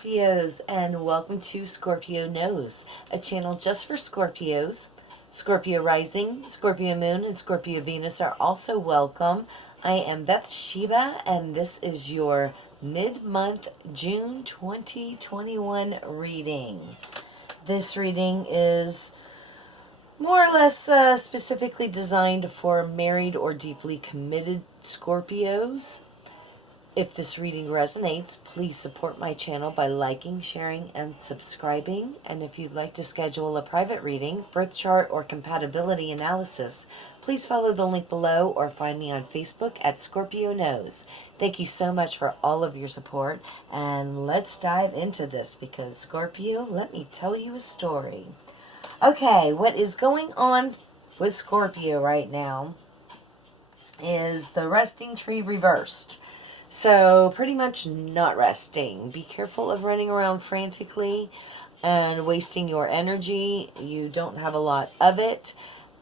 Scorpios, and welcome to Scorpio Knows, a channel just for Scorpios. Scorpio Rising, Scorpio Moon, and Scorpio Venus are also welcome. I am Beth Sheba, and this is your mid-month June 2021 reading. This reading is more or less specifically designed for married or deeply committed Scorpios. If this reading resonates, please support my channel by liking, sharing, and subscribing. And if you'd like to schedule a private reading, birth chart, or compatibility analysis, please follow the link below or find me on Facebook at Scorpio Knows. Thank you so much for all of your support, and let's dive into this because Scorpio, let me tell you a story. Okay, what is going on with Scorpio right now is the resting tree reversed. So, pretty much not resting. Be careful of running around frantically and wasting your energy. You don't have a lot of it.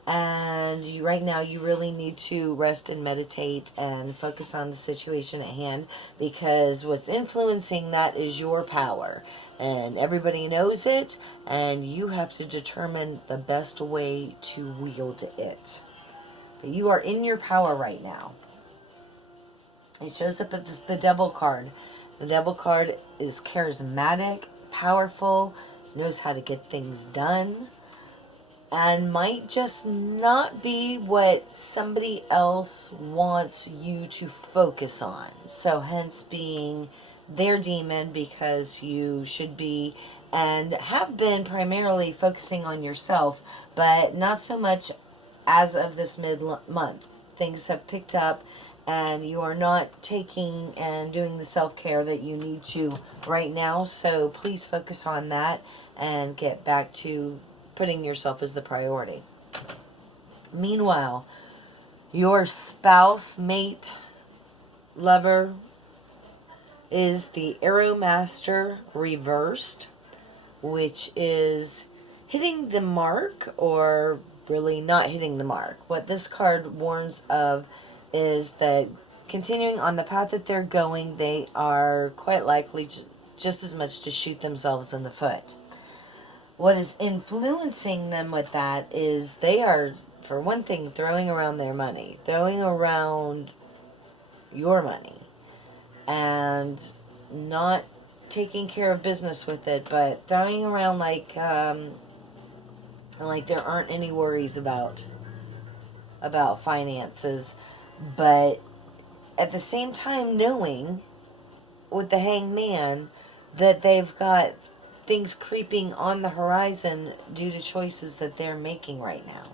And right now, you really need to rest and meditate and focus on the situation at hand, because what's influencing that is your power. And everybody knows it, and you have to determine the best way to wield it. But you are in your power right now. It shows up as the Devil card. The Devil card is charismatic, powerful, knows how to get things done, and might just not be what somebody else wants you to focus on. So hence being their demon, because you should be and have been primarily focusing on yourself, but not so much as of this mid-month. Things have picked up, and you are not taking and doing the self-care that you need to right now. So please focus on that and get back to putting yourself as the priority. Meanwhile, your spouse, mate, lover is the Arrow Master reversed, which is hitting the mark or really not hitting the mark. What this card warns of is that continuing on the path that they're going, they are quite likely just as much to shoot themselves in the foot. What is influencing them with that is they are, for one thing, throwing around their money, throwing around your money, and not taking care of business with it, but throwing around like there aren't any worries about finances. But at the same time, knowing with the Hangman that they've got things creeping on the horizon due to choices that they're making right now.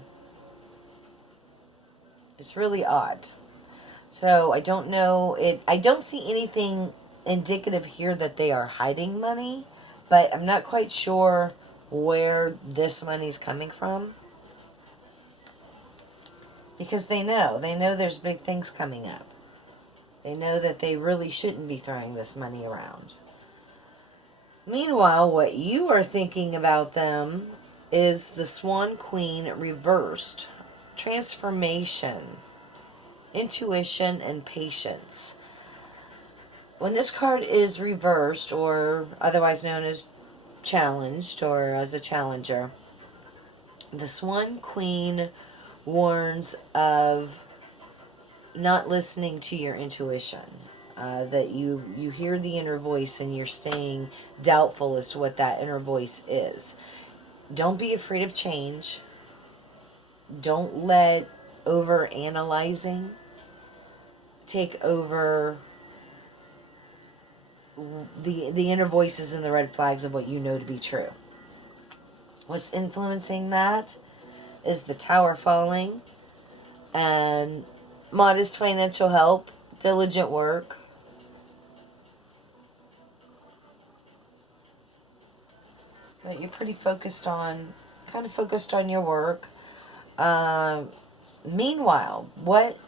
It's really odd. So I don't know. I don't see anything indicative here that they are hiding money, but I'm not quite sure where this money's coming from. Because they know there's big things coming up. They know that they really shouldn't be throwing this money around. Meanwhile, what you are thinking about them is the Swan Queen reversed. Transformation, intuition, and patience. When this card is reversed, or otherwise known as challenged, or as a challenger, the Swan Queen warns of not listening to your intuition. That you hear the inner voice and you're staying doubtful as to what that inner voice is. Don't be afraid of change. Don't let over-analyzing take over the inner voices and the red flags of what you know to be true. What's influencing that is the Tower falling, and modest financial help, diligent work. But you're pretty focused on your work. Meanwhile, what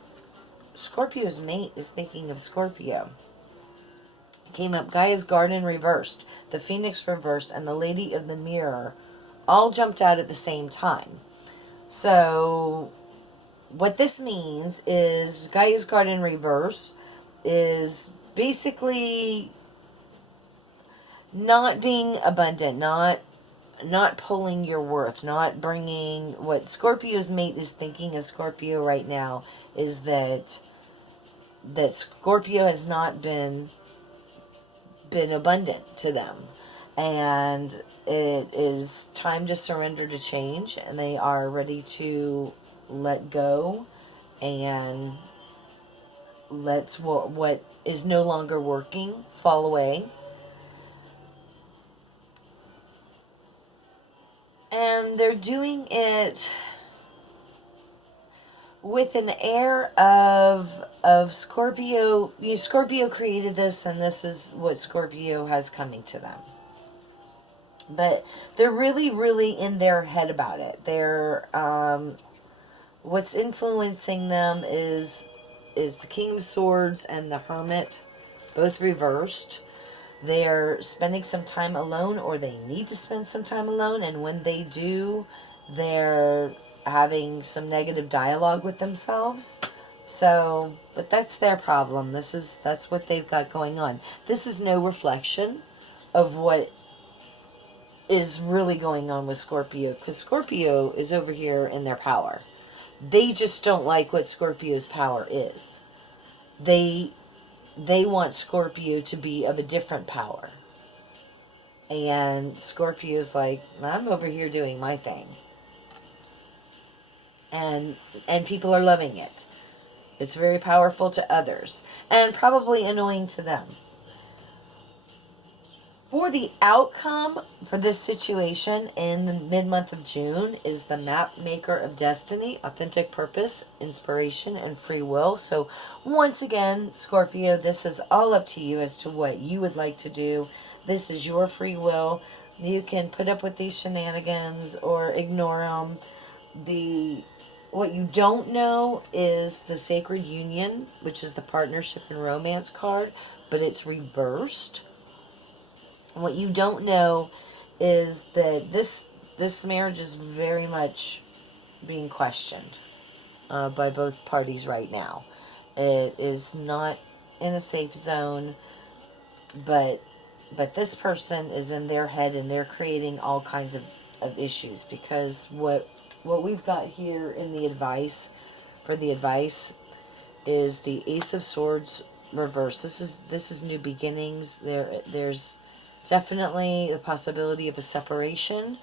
Scorpio's mate is thinking of Scorpio came up. Gaia's Garden reversed, the Phoenix reversed, and the Lady of the Mirror all jumped out at the same time. So what this means is Gaia's Garden reverse is basically not being abundant, not pulling your worth, not bringing what Scorpio's mate is thinking of Scorpio right now is that Scorpio has not been abundant to them, and it is time to surrender to change, and they are ready to let go and let what is no longer working fall away. And they're doing it with an air of Scorpio. Scorpio created this, and this is what Scorpio has coming to them. But they're really, really in their head about it. They're what's influencing them is the King of Swords and the Hermit, both reversed. They're spending some time alone, or they need to spend some time alone, and when they do, they're having some negative dialogue with themselves. So, but that's their problem. That's what they've got going on. This is no reflection of what is really going on with Scorpio, because Scorpio is over here in their power. They just don't like what Scorpio's power is. They want Scorpio to be of a different power. And Scorpio's like, I'm over here doing my thing. And people are loving it. It's very powerful to others and probably annoying to them. For the outcome for this situation in the mid-month of June is the map maker of destiny, authentic purpose, inspiration, and free will. So once again, Scorpio, this is all up to you as to what you would like to do. This is your free will. You can put up with these shenanigans or ignore them. What you don't know is the Sacred Union, which is the partnership and romance card, but it's reversed. What you don't know is that this marriage is very much being questioned by both parties right now. It is not in a safe zone, but this person is in their head, and they're creating all kinds of issues, because what we've got here in the advice is the Ace of Swords reversed. This is new beginnings. There's definitely the possibility of a separation,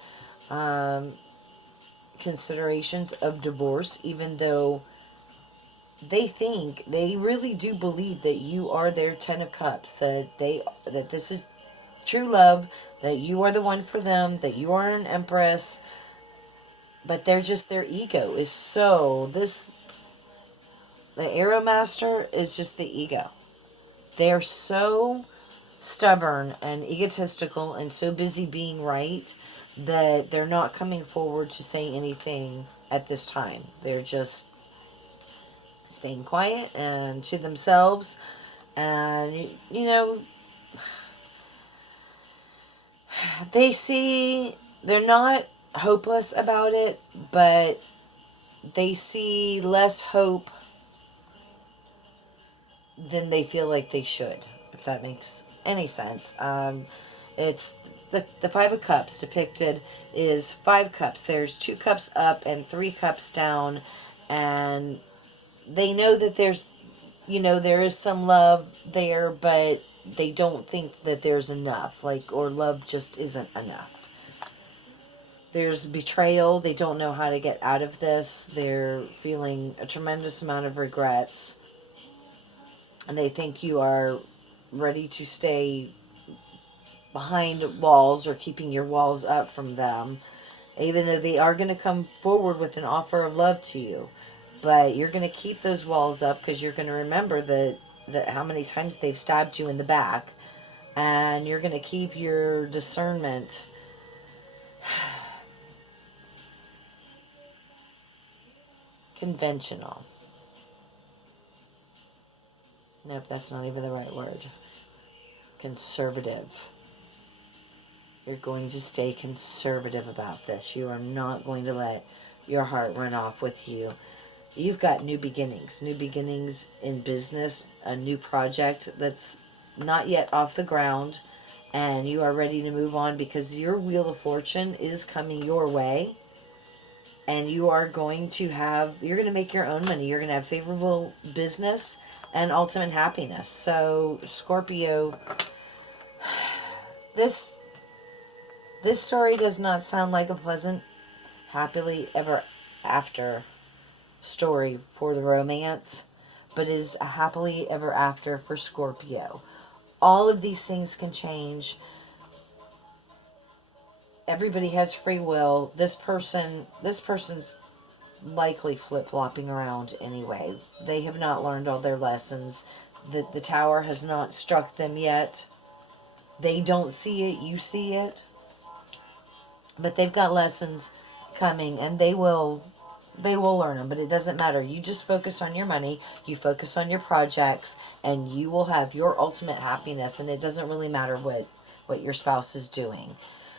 considerations of divorce, even though they really do believe that you are their Ten of Cups, that this is true love, that you are the one for them, that you are an empress, but their ego is so, the Arrow Master is just the ego. They're so stubborn and egotistical and so busy being right that they're not coming forward to say anything at this time. They're just staying quiet and to themselves, and they're not hopeless about it, but they see less hope than they feel like they should, if that makes any sense. It's the Five of Cups depicted is 5 cups. There's 2 cups up and 3 cups down, and they know that there is some love there, but they don't think that there's enough, or love just isn't enough. There's betrayal. They don't know how to get out of this. They're feeling a tremendous amount of regrets, and they think you are ready to stay behind walls or keeping your walls up from them, even though they are going to come forward with an offer of love to you. But you're going to keep those walls up because you're going to remember that how many times they've stabbed you in the back, and you're going to keep your discernment conventional. Nope, that's not even the right word. Conservative. You're going to stay conservative about this. You are not going to let your heart run off with you. You've got new beginnings in business, a new project that's not yet off the ground, and you are ready to move on because your Wheel of Fortune is coming your way, and you are going to you're going to make your own money. You're going to have favorable business and ultimate happiness. So, Scorpio, this story does not sound like a pleasant, happily ever after story for the romance, but is a happily ever after for Scorpio. All of these things can change. Everybody has free will. This person's likely flip-flopping around anyway. They have not learned all their lessons. The tower has not struck them yet. They don't see it, you see it. But they've got lessons coming, and they will learn them. But it doesn't matter. You just focus on your money, you focus on your projects, and you will have your ultimate happiness. And it doesn't really matter what your spouse is doing.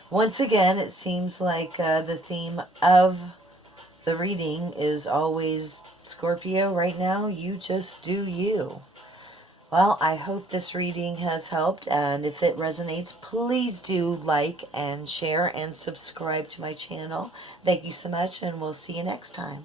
Once again, it seems like the theme of the reading is always Scorpio right now. You just do you. Well, I hope this reading has helped, and if it resonates, please do like and share and subscribe to my channel. Thank you so much, and we'll see you next time.